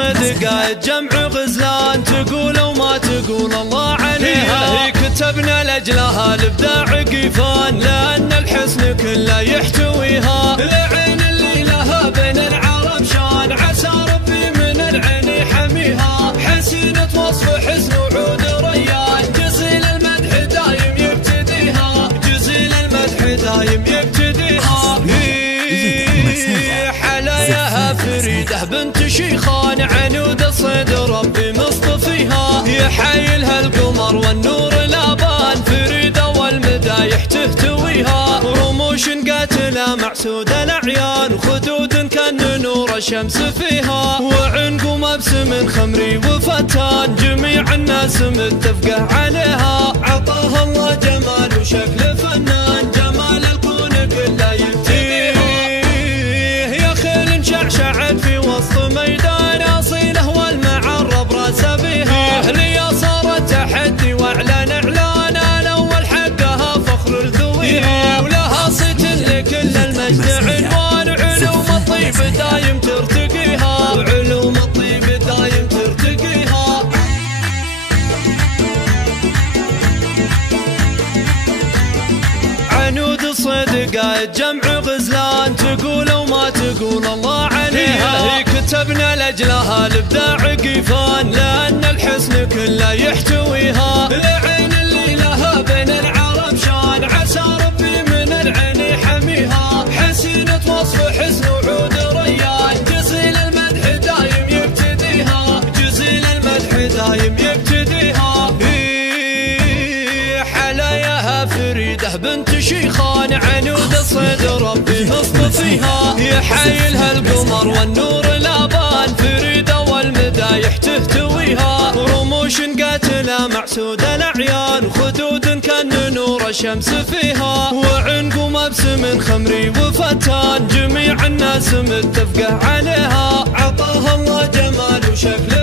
صدقة جمع غزلان، تقول وما تقول الله عليها. كتبنا لأجلها الإبداع قيفان، لأن الحسن كله يحتويها. العين اللي لها بين العرب شان، عسى ربي من العين يحميها. حسينة وصف حسن وعود ريان، جزيل المدح دايم يبتديها. جزيل المدح دايم يبتديها. حلاياها فريدة بنت شيخان، عنود الصيد ربي مصطفيها. يحايلها القمر والنور الابان، فريدة والمدايح تهتويها. رموش قاتلة معسود الاعيان، خدود كان نور الشمس فيها. وعنق مبسم خمري وفتان، جميع الناس متفقه عليها. عطاها الله جمال وشكل فنان، جمال الكون كله يبتديها. يا خيل شعشعت في وسط ميدان، اصيله والمعرب راس بها. لي صارت تحدي واعلان اعلان، الاول حقها فخر لذويها. ولها صيت لكل المجد عنوان، علوم الطيب دايم ترتقيها. وعلوم الطيب دايم ترتقيها. عنود صدقة جمع غزلان، تقول وما تقول الله عليها. كتبنا لأجلها الإبداع قيفان، لأن الحسن كله يحتويها. العين اللي لها بين العرب شان، عسى ربي من العين يحميها. حسينة وصف حسن وعود ريان، جزيل المدح دايم يبتديها. جزيل المدح دايم يبتديها. حلاياها فريدة بنت شيخان، عنود الصيد ربي مصطفيها. يحايلها القمر والنور الابان، فريدة والمدايح تهتويها. رموش قاتلة معسود الاعيان، خدود كان نور الشمس فيها. وعنق مبسم خمري وفتان، جميع الناس متفقه عليها. عطاها الله جمال وشكل